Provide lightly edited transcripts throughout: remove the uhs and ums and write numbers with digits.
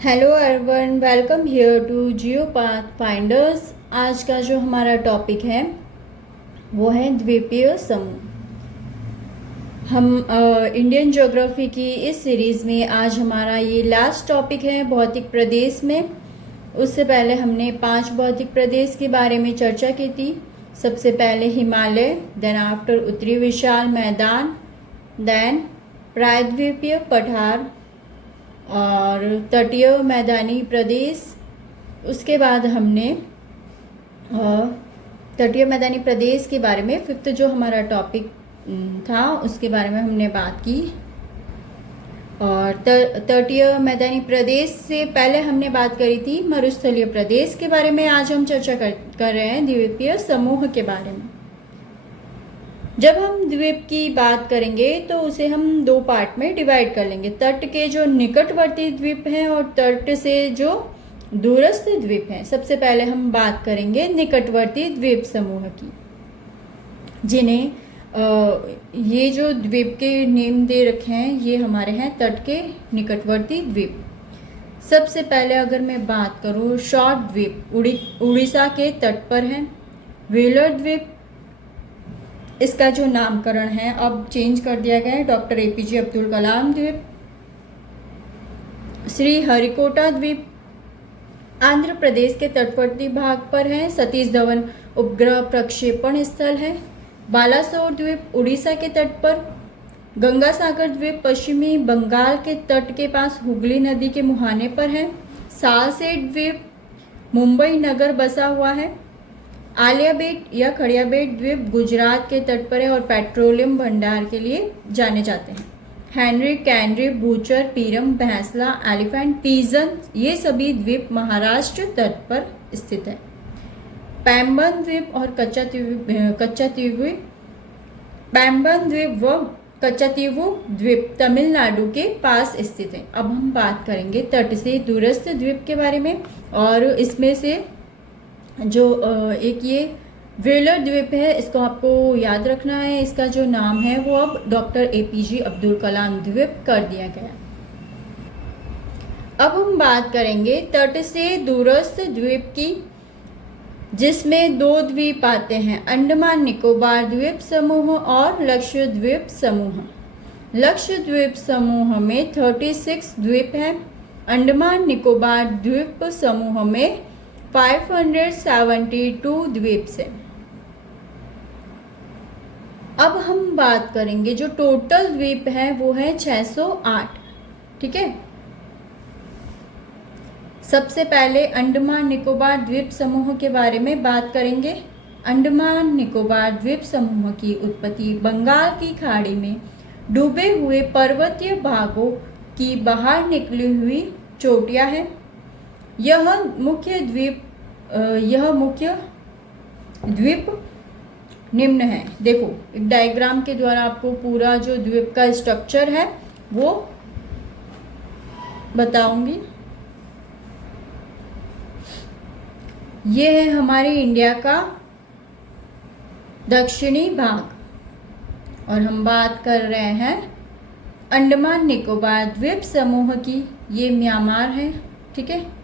Hello everyone, welcome here to Geo Pathfinders. आज का जो हमारा टॉपिक है वो है द्वीपीय समूह। हम इंडियन ज्योग्राफी की इस सीरीज़ में आज हमारा ये लास्ट टॉपिक है भौतिक प्रदेश में। उससे पहले हमने 5 भौतिक प्रदेश के बारे में चर्चा की थी। सबसे पहले हिमालय, देन आफ्टर उत्तरी विशाल मैदान, देन प्रायद्वीपीय पठार और तटीय मैदानी प्रदेश। उसके बाद हमने तटीय मैदानी प्रदेश के बारे में 5th जो हमारा टॉपिक था उसके बारे में हमने बात की। और तटीय मैदानी प्रदेश से पहले हमने बात करी थी मरुस्थलीय प्रदेश के बारे में। आज हम चर्चा कर रहे हैं द्वीपीय समूह के बारे में। जब हम द्वीप की बात करेंगे तो उसे हम 2 पार्ट में डिवाइड कर लेंगे। तट के जो निकटवर्ती द्वीप हैं और तट से जो दूरस्थ द्वीप हैं। सबसे पहले हम बात करेंगे निकटवर्ती द्वीप समूह की, जिन्हें ये जो द्वीप के नेम दे रखे हैं ये हमारे हैं तट के निकटवर्ती द्वीप। सबसे पहले अगर मैं बात करूँ शॉर्ट द्वीप उड़ीसा के तट पर है। व्हीलर द्वीप, इसका जो नामकरण है अब चेंज कर दिया गया है, डॉक्टर एपीजे अब्दुल कलाम द्वीप। श्री हरिकोटा द्वीप आंध्र प्रदेश के तटवर्ती भाग पर है। सतीश धवन उपग्रह प्रक्षेपण स्थल है। बालासोर द्वीप उड़ीसा के तट पर। गंगा सागर द्वीप पश्चिमी बंगाल के तट के पास हुगली नदी के मुहाने पर है। सालसेट द्वीप मुंबई नगर बसा हुआ है। आलिया बेट या खड़िया बेट द्वीप गुजरात के तट पर है और पेट्रोलियम भंडार के लिए जाने जाते हैं। Henry, Kenery, Butcher, Piram, Bhaisla, Elephant, Pigeon, ये सभी द्वीप महाराष्ट्र तट पर स्थित है। पैम्बन द्वीप और पैम्बन द्वीप व कच्चातीवु द्वीप तमिलनाडु के पास स्थित है। अब हम बात करेंगे तट से दूरस्थ द्वीप के बारे में, और इसमें से जो एक ये व्हीलर द्वीप है इसको आपको याद रखना है। इसका जो नाम है वो अब डॉक्टर एपीजे अब्दुल कलाम द्वीप कर दिया गया। अब हम बात करेंगे तट से दूरस्थ द्वीप की, जिसमें 2 द्वीप आते हैं, अंडमान निकोबार द्वीप समूह और लक्षद्वीप समूह। लक्षद्वीप समूह में 36 द्वीप हैं। अंडमान निकोबार द्वीप समूह में 572 द्वीप से। अब हम बात करेंगे जो टोटल द्वीप है वो है 608। ठीक है। सबसे पहले अंडमान निकोबार द्वीप समूह के बारे में बात करेंगे। अंडमान निकोबार द्वीप समूह की उत्पत्ति बंगाल की खाड़ी में डूबे हुए पर्वतीय भागों की बाहर निकली हुई चोटियां है। यह मुख्य द्वीप निम्न है। देखो एक डायग्राम के द्वारा आपको पूरा जो द्वीप का स्ट्रक्चर है वो बताऊंगी। ये है हमारे इंडिया का दक्षिणी भाग और हम बात कर रहे हैं अंडमान निकोबार द्वीप समूह की। ये म्यांमार है। ठीक है।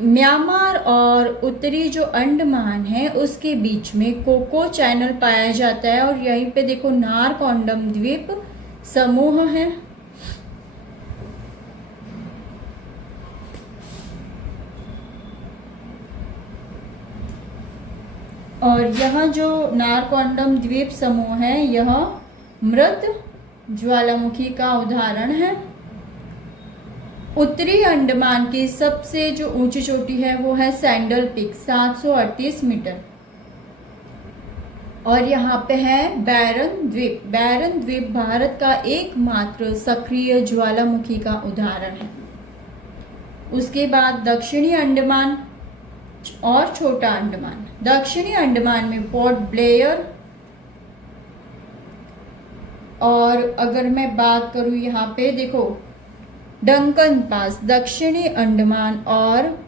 म्यांमार और उत्तरी जो अंडमान है उसके बीच में कोको चैनल पाया जाता है और यहीं पे देखो नारकोंडम द्वीप समूह है। और यह जो नारकोंडम द्वीप समूह है यह मृत ज्वालामुखी का उदाहरण है। उत्तरी अंडमान की सबसे जो ऊंची चोटी है वो है सैंडल पीक 738 मीटर। और यहाँ पे है बैरन द्वीप। बैरन द्वीप भारत का एकमात्र सक्रिय ज्वालामुखी का उदाहरण है। उसके बाद दक्षिणी अंडमान और छोटा अंडमान। दक्षिणी अंडमान में पोर्ट ब्लेयर, और अगर मैं बात करूँ यहाँ पे देखो डंकन पास। दक्षिणी अंडमान और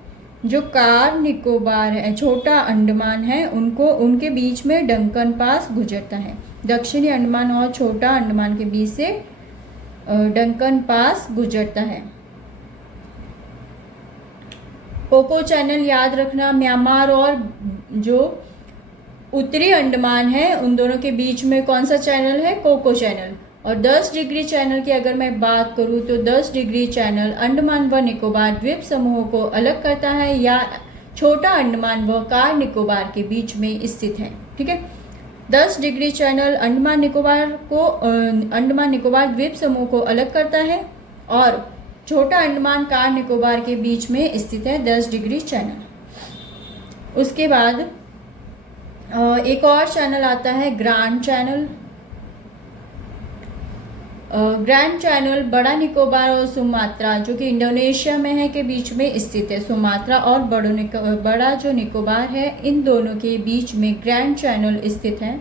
जो कार निकोबार है छोटा अंडमान है उनके बीच में डंकन पास गुजरता है। दक्षिणी अंडमान और छोटा अंडमान के बीच से डंकन पास गुजरता है। कोको चैनल याद रखना, म्यांमार और जो उत्तरी अंडमान है उन दोनों के बीच में कौन सा चैनल है, कोको चैनल। और 10 डिग्री चैनल की अगर मैं बात करूं तो 10 डिग्री चैनल अंडमान व निकोबार द्वीप समूहों को अलग करता है या छोटा अंडमान व कार निकोबार के बीच में स्थित है। ठीक है, 10 डिग्री चैनल अंडमान निकोबार द्वीप समूह को अलग करता है और छोटा अंडमान कार निकोबार के बीच में स्थित है 10 डिग्री चैनल। उसके बाद एक और चैनल आता है ग्रैंड चैनल। ग्रैंड चैनल बड़ा निकोबार और सुमात्रा जो कि इंडोनेशिया में है के बीच में स्थित है। सुमात्रा और बड़ा जो निकोबार है इन दोनों के बीच में ग्रैंड चैनल स्थित है।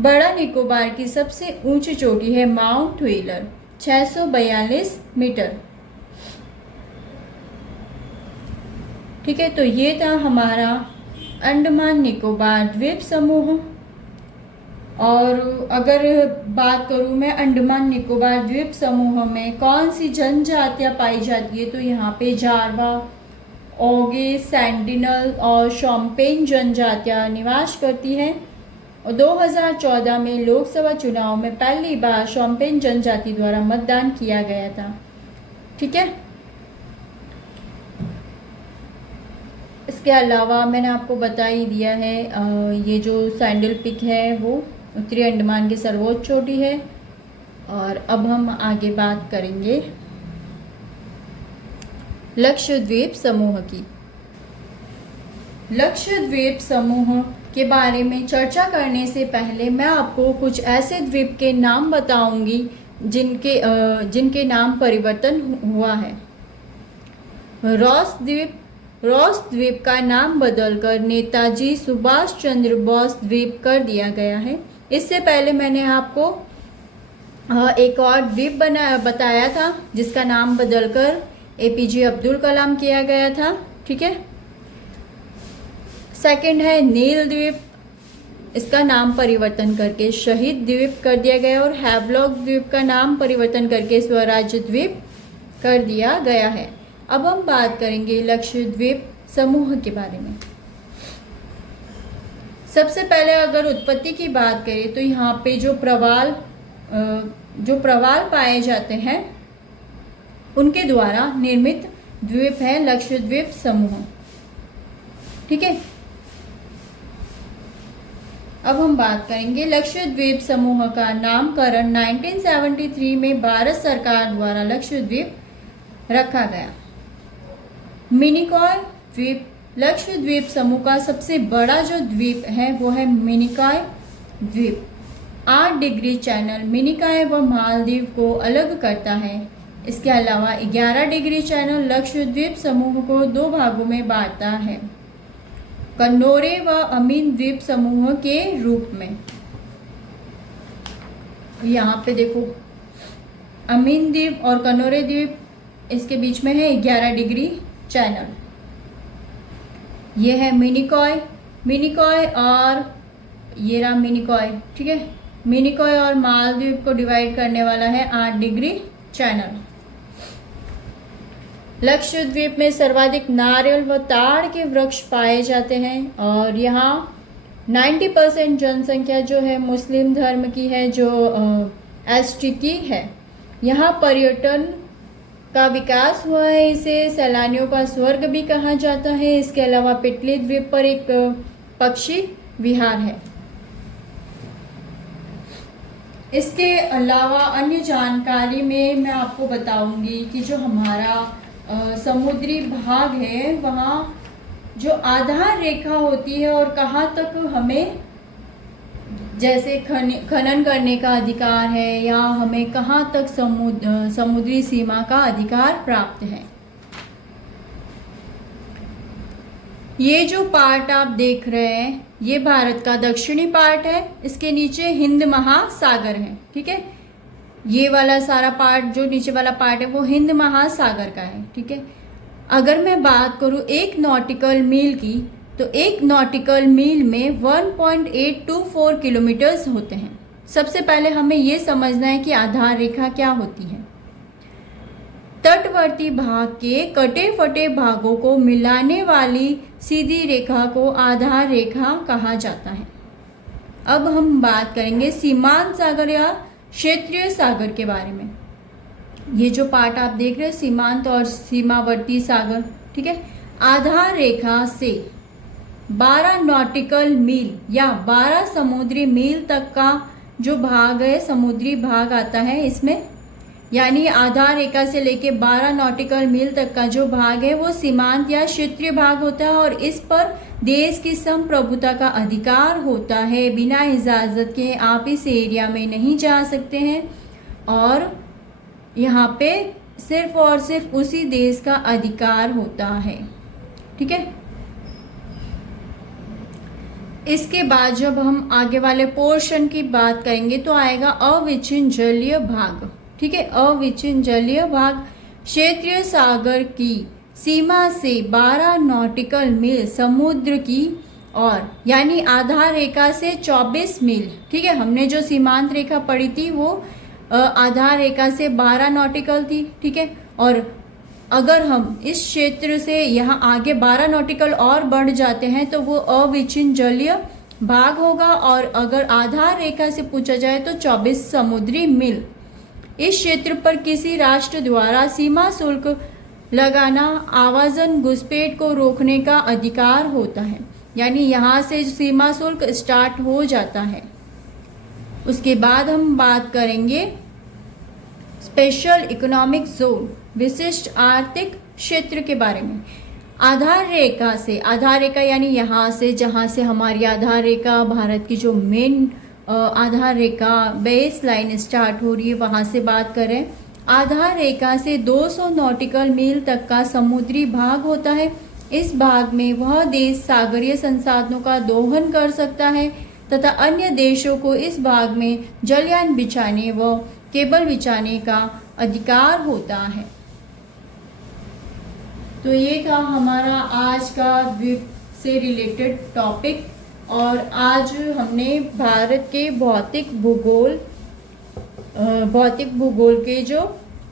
बड़ा निकोबार की सबसे ऊंची चोटी है माउंट व्हीलर 642 मीटर। ठीक है, तो ये था हमारा अंडमान निकोबार द्वीप समूह। और अगर बात करूँ मैं अंडमान निकोबार द्वीप समूह में कौन सी जनजातियाँ पाई जाती है, तो यहाँ पे जारवा, ओगे, सेंटिनल और शोम्पेन जनजातियाँ निवास करती हैं। और 2014 में लोकसभा चुनाव में पहली बार शोम्पेन जनजाति द्वारा मतदान किया गया था। ठीक है, इसके अलावा मैंने आपको बता ही दिया है ये जो सैंडल पीक है वो उत्तरी अंडमान की सर्वोच्च चोटी है। और अब हम आगे बात करेंगे लक्षद्वीप समूह की। लक्षद्वीप समूह के बारे में चर्चा करने से पहले मैं आपको कुछ ऐसे द्वीप के नाम बताऊंगी जिनके नाम परिवर्तन हुआ है। रॉस द्वीप का नाम बदलकर नेताजी सुभाष चंद्र बोस द्वीप कर दिया गया है। इससे पहले मैंने आपको एक और द्वीप बताया था जिसका नाम बदलकर एपीजे अब्दुल कलाम किया गया था। ठीक है, सेकंड है नील द्वीप, इसका नाम परिवर्तन करके शहीद द्वीप कर दिया गया। और हैवलॉक द्वीप का नाम परिवर्तन करके स्वराज्य द्वीप कर दिया गया है। अब हम बात करेंगे लक्षद्वीप समूह के बारे में। सबसे पहले अगर उत्पत्ति की बात करें तो यहाँ पे जो प्रवाल पाए जाते हैं उनके द्वारा निर्मित द्वीप है लक्षद्वीप समूह। ठीक है, अब हम बात करेंगे लक्षद्वीप समूह का नामकरण 1973 में भारत सरकार द्वारा लक्षद्वीप रखा गया। मिनिकॉय द्वीप लक्षद्वीप समूह का सबसे बड़ा जो द्वीप है वो है मिनिकॉय द्वीप। 8 डिग्री चैनल मिनिकॉय व मालदीव को अलग करता है। इसके अलावा 11 डिग्री चैनल लक्षद्वीप समूह को 2 भागों में बांटता है, कन्नोरे व अमीन द्वीप समूह के रूप में। यहाँ पे देखो अमीन द्वीप और कन्नोरे द्वीप इसके बीच में है 11 डिग्री चैनल। ये है मिनिकॉय और ये रहा मिनिकॉय। ठीक है, मिनिकॉय और मालदीव को डिवाइड करने वाला है 8 डिग्री चैनल। लक्षद्वीप में सर्वाधिक नारियल व ताड़ के वृक्ष पाए जाते हैं और यहाँ 90% जनसंख्या जो है मुस्लिम धर्म की है, जो एसटी की है। यहाँ पर्यटन का विकास हुआ है, इसे सैलानियों का स्वर्ग भी कहा जाता है। इसके अलावा पिटली द्वीप पर एक पक्षी विहार है। इसके अलावा अन्य जानकारी में मैं आपको बताऊंगी कि जो हमारा समुद्री भाग है वहाँ जो आधार रेखा होती है और कहाँ तक हमें जैसे खनन करने का अधिकार है या हमें कहाँ तक समुद्री सीमा का अधिकार प्राप्त है। ये जो पार्ट आप देख रहे हैं ये भारत का दक्षिणी पार्ट है, इसके नीचे हिंद महासागर है। ठीक है, ये वाला सारा पार्ट जो नीचे वाला पार्ट है वो हिंद महासागर का है। ठीक है, अगर मैं बात करूँ 1 नॉटिकल मील की तो 1 नॉटिकल मील में 1.824 किलोमीटर्स होते हैं। सबसे पहले हमें ये समझना है कि आधार रेखा क्या होती है। तट तटवर्ती भाग के कटे फटे भागों को मिलाने वाली सीधी रेखा को आधार रेखा कहा जाता है। अब हम बात करेंगे सीमांत सागर या क्षेत्रीय सागर के बारे में। ये जो पार्ट आप देख रहे हैं सीमांत और सीमावर्ती सागर, ठीक है। आधार रेखा से 12 नॉटिकल मील या 12 समुद्री मील तक का जो भाग है, समुद्री भाग आता है इसमें, यानी आधार रेखा से लेके 12 नॉटिकल मील तक का जो भाग है वो सीमांत या क्षेत्रीय भाग होता है और इस पर देश की संप्रभुता का अधिकार होता है। बिना इजाज़त के आप इस एरिया में नहीं जा सकते हैं और यहाँ पे सिर्फ और सिर्फ उसी देश का अधिकार होता है, ठीक है। इसके बाद जब हम आगे वाले पोर्शन की बात करेंगे तो आएगा अविच्छिन्न जलीय भाग, ठीक है। अविच्छिन्न जलीय भाग क्षेत्रीय सागर की सीमा से 12 नॉटिकल मील समुद्र की और यानी आधार रेखा से 24 मील, ठीक है। हमने जो सीमांत रेखा पढ़ी थी वो आधार रेखा से 12 नॉटिकल थी, ठीक है। और अगर हम इस क्षेत्र से यहाँ आगे 12 नॉटिकल और बढ़ जाते हैं तो वो अविच्छिन्न जलीय भाग होगा और अगर आधार रेखा से पूछा जाए तो 24 समुद्री मील। इस क्षेत्र पर किसी राष्ट्र द्वारा सीमा शुल्क लगाना, आवाजन, घुसपैठ को रोकने का अधिकार होता है, यानी यहाँ से सीमा शुल्क स्टार्ट हो जाता है। उसके बाद हम बात करेंगे स्पेशल इकोनॉमिक जोन, विशिष्ट आर्थिक क्षेत्र के बारे में। आधार रेखा से, आधार रेखा यानी यहाँ से जहाँ से हमारी आधार रेखा भारत की जो मेन आधार रेखा बेस लाइन स्टार्ट हो रही है वहाँ से बात करें। आधार रेखा से 200 नॉटिकल मील तक का समुद्री भाग होता है। इस भाग में वह देश सागरीय संसाधनों का दोहन कर सकता है तथा अन्य देशों को इस भाग में जलयान बिछाने व केबल बिछाने का अधिकार होता है। तो ये था हमारा आज का द्वीप से रिलेटेड टॉपिक और आज हमने भारत के भौतिक भूगोल के जो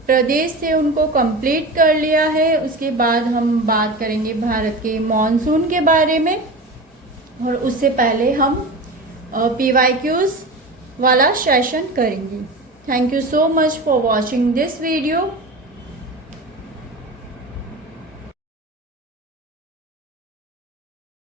प्रदेश थे उनको कंप्लीट कर लिया है। उसके बाद हम बात करेंगे भारत के मॉनसून के बारे में और उससे पहले हम PYQs वाला सेशन करेंगे। Thank you so much for watching this video.